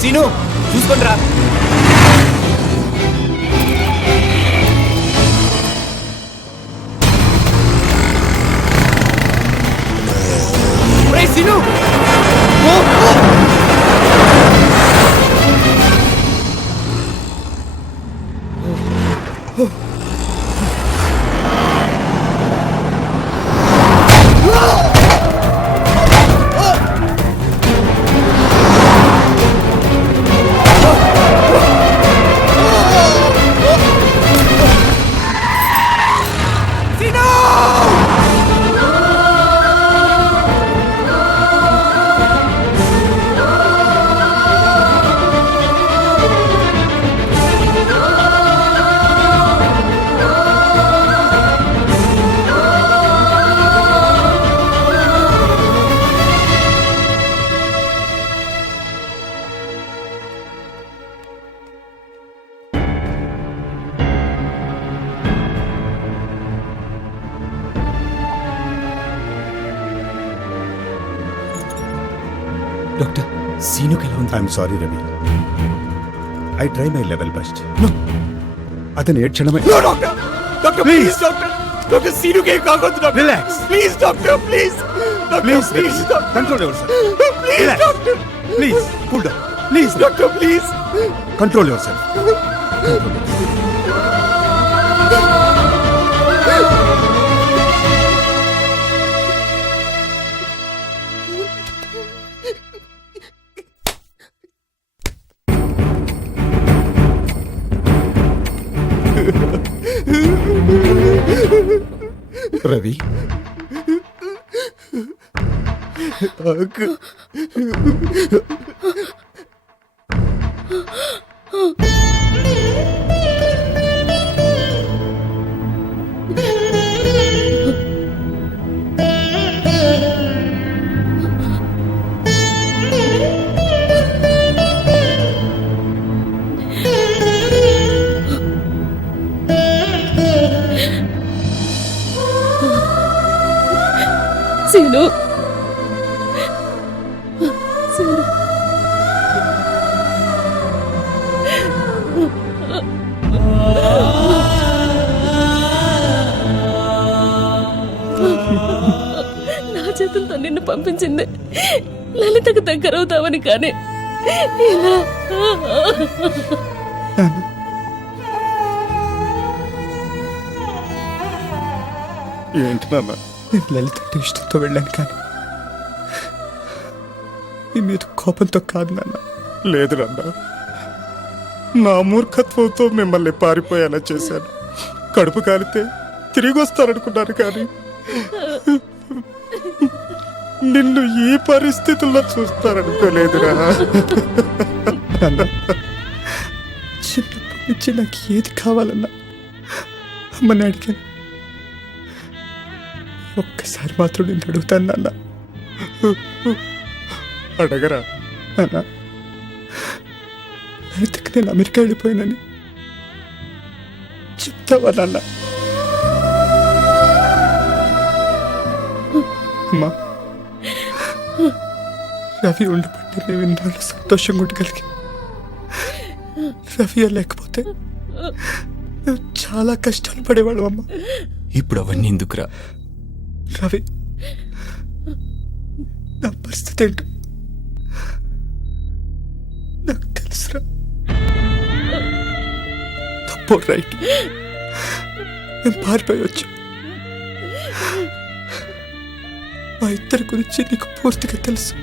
Scene చూసుకోండి రా. Scene doctor సీనుకి ఎలా ఉంది? I'm sorry Ravi, I try my level best. అతను ఏడ్చడమే. డాక్టర్ ప్లీజ్ డాక్టర్, డాక్టర్ సీనుకి ఏం కాకూడదు doctor. Relax please doctor, please please please control yourself. Please doctor, please cool down. Please doctor please control yourself. Ravi Seenu Seenu నా చేతులతో నిన్ను పంపించింది లలితకు దగ్గరవుతావని, కానీ ఇలా ఏంటి నాన్న? నేను లలిత అంటే ఇష్టంతో వెళ్ళాను, కానీ మీ మీద కోపంతో కాదు నాన్న. లేదు నాన్న, నా మూర్ఖత్వంతో మిమ్మల్ని పారిపోయేలా చేశాను. కడుపు కాలితే తిరిగి వస్తారనుకున్నాను, కానీ నిన్ను ఈ పరిస్థితుల్లో చూస్తారనుకోలేదురా. నాన్న, చిన్నప్పటి నుంచి నాకు ఏది కావాలన్నా అమ్మని అడిగాను. ఒక్కసారి మాత్రం నేను అడుగుతాను నాన్న. అడగరా? నాన్న, లలితకి నేను అమెరికా వెళ్ళిపోయానని చెప్తావా నాన్న? అమ్మా, రవి ఉండిపోతే నేను ఇన్నాళ్ళు సంతోషంగా ఉండగలిగి, రవి లేకపోతే మేము చాలా కష్టాలు పడేవాళ్ళం అమ్మా. ఇప్పుడు అవన్నీ ఎందుకురా? రవి, నా పరిస్థితి ఏంటో నాకు తెలుసురా. తప్పు రైట్ మేము పారిపోయొచ్చు. మా ఇద్దరి గురించి నీకు పూర్తిగా తెలుసు.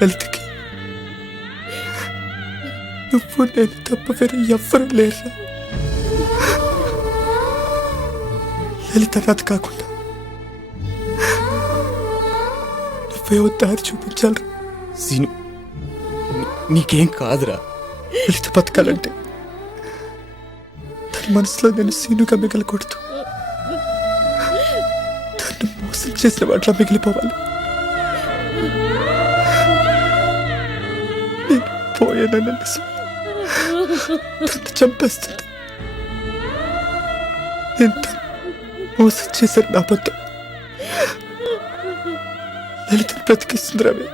లలితకి నువ్వు నేను తప్ప వేరే ఎవ్వరూ లేరురా. లలిత నాది కాకుండా నువ్వే దారి చూపించాలి. సీను నీకేం కాదురా. లలిత బతకాలంటే తన మనసులో నేను సీనుగా మిగలకూడదు. తను మోసం చేసిన వాటిలో మిగిలిపోవాలి. నేను పోయానన్న నిజం తను చంపేస్తుంది. ఎంత మోసం చేశారు నా అబద్ధం లలితను బ్రతికిస్తుంది రవి.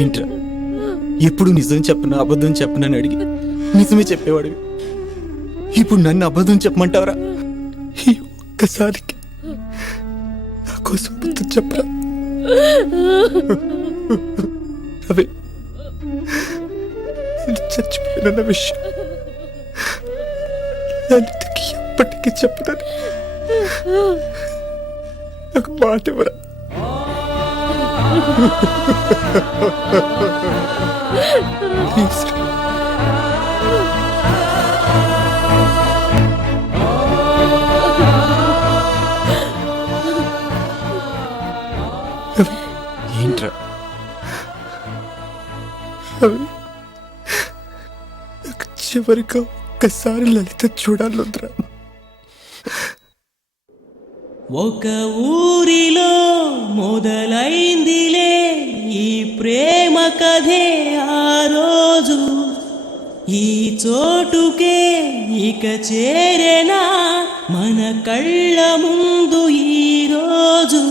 ఏంట్రా ఎప్పుడు నిజం చెప్పను అబద్ధం చెప్పనని అడిగి నిజమే చెప్పేవాడివి. ఇప్పుడు నన్ను అబద్ధం చెప్పమంటావరా? ఈ ఒక్కసారికి నా కోసం బుద్ధి చెప్పరా రవి. నేను చచ్చిపోయిన విషయం లలితకి ఎప్పటికీ చెప్పదని నాకు మాట ఇవ్వరా? ప్లీజ్ రా. ఏంట్రా రవి, నాకు చివరిగా ఒక్కసారి లలిత చూడాలొద్దురా. ఒక ఊరిలో మొదలైందిలే ఈ ప్రేమ కథే ఆ రోజు, ఈ చోటుకే ఇక చేరేనా మన కళ్ళ ముందు ఈ రోజు.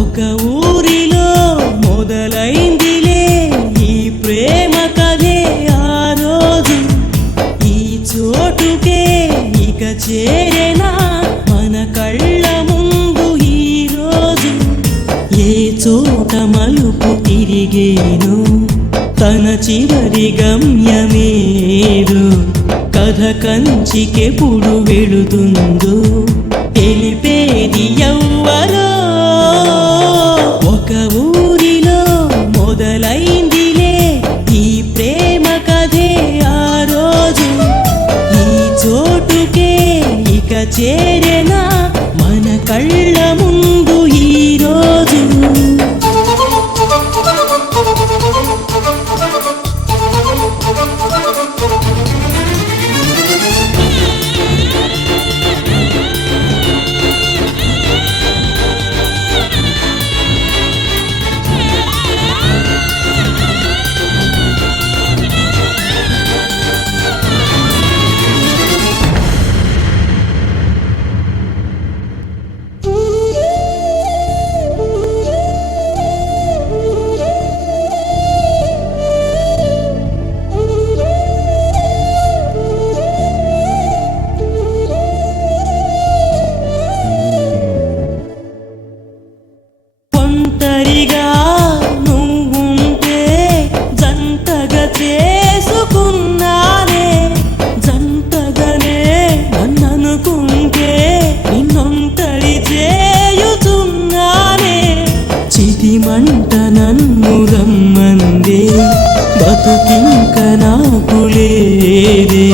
ఒక ఊరిలో మొదలైందిలే ఈ ప్రేమ కథే ఆ రోజు, ఈ చోటుకే ఇక చేరేనా మన కళ్ళ ముందు ఈ రోజు. ఏ చోట మలుపు తిరిగేను తన చివరి గమ్యమేదు, కథ కంచికెప్పుడు వెళుతుందో తెలిపేది ఎవ్వరో. ఒక ఊరిలో మొదలైందిలే ఈ ప్రేమ కథే ఆ రోజు, ఈ చోటుకే ఇక చేరేనా మన కళ్ళ ముందు ఈ రోజు. ఒంటరిగా నువ్వుంటే జంటగా చేసుకున్నానే, జంటగానే నన్ననుకుంటే నిన్నొంటరి చేయుచున్నానే. చితిమంట నన్ను రమ్మందే, బతుకింక నాకు లేదే,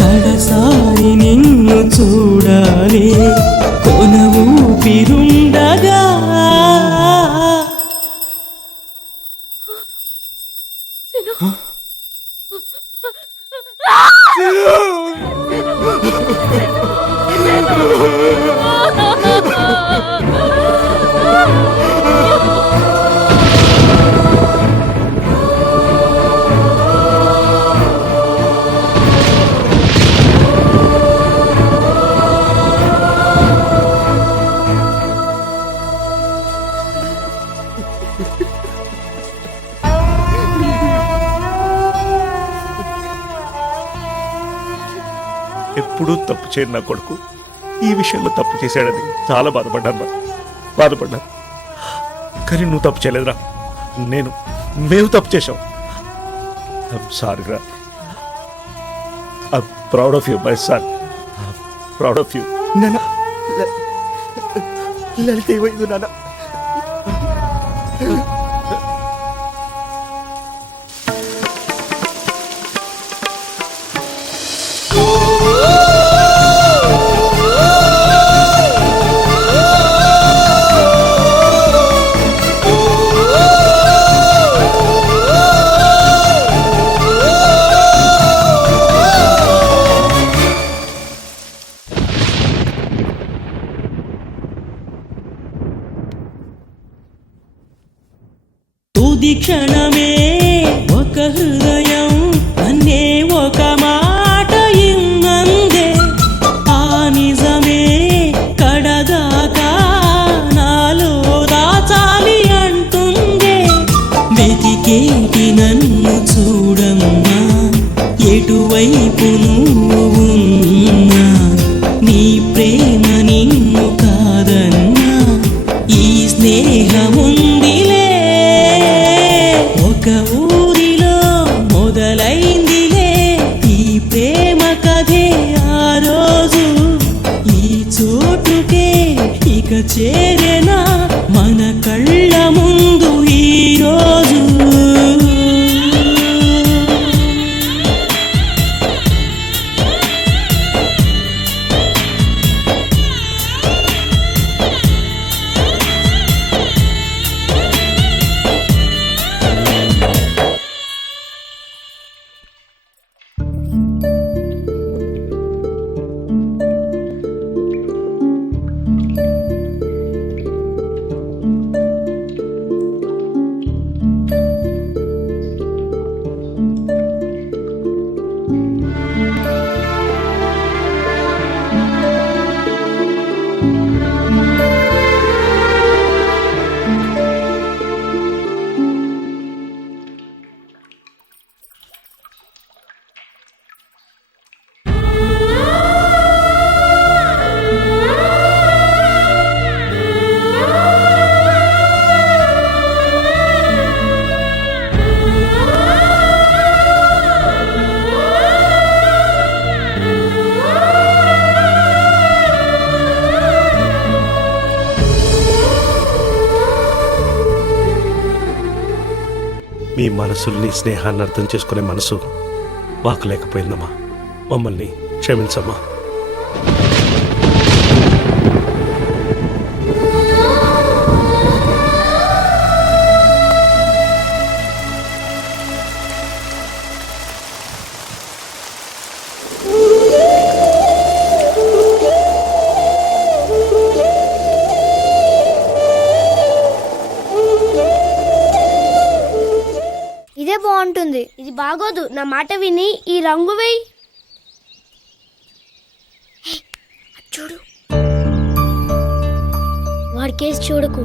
కడసారి నిన్ను చూడాలి కొన ఊపిరుండగా. ఎప్పుడూ తప్పు చేయను నా కొడుకు ఈ విషయంలో తప్పు చేశాడని చాలా బాధపడ్డాను. కానీ నువ్వు తప్పు చేయలేదురా, మేము తప్పు చేశాం. సారీ రా. I'm proud of you my son, proud of you. నాన్న లలిత ఏమైంది నాన్న? తుది క్షణమే ఒక హృదయం పలుకే ఇక చేరేనా మన కళ్ళ ముందు ఈరోజు. మీ మనసుల్ని స్నేహాన్ని అర్థం చేసుకునే మనసు వాకలేకపోయిందమ్మా. మమ్మల్ని క్షమించమ్మా. ఇదే బాగుంటుంది. ఇది బాగోదు. నా మాట విని ఈ రంగు వేయి. చూడు, వాడి కేసు చూడకు.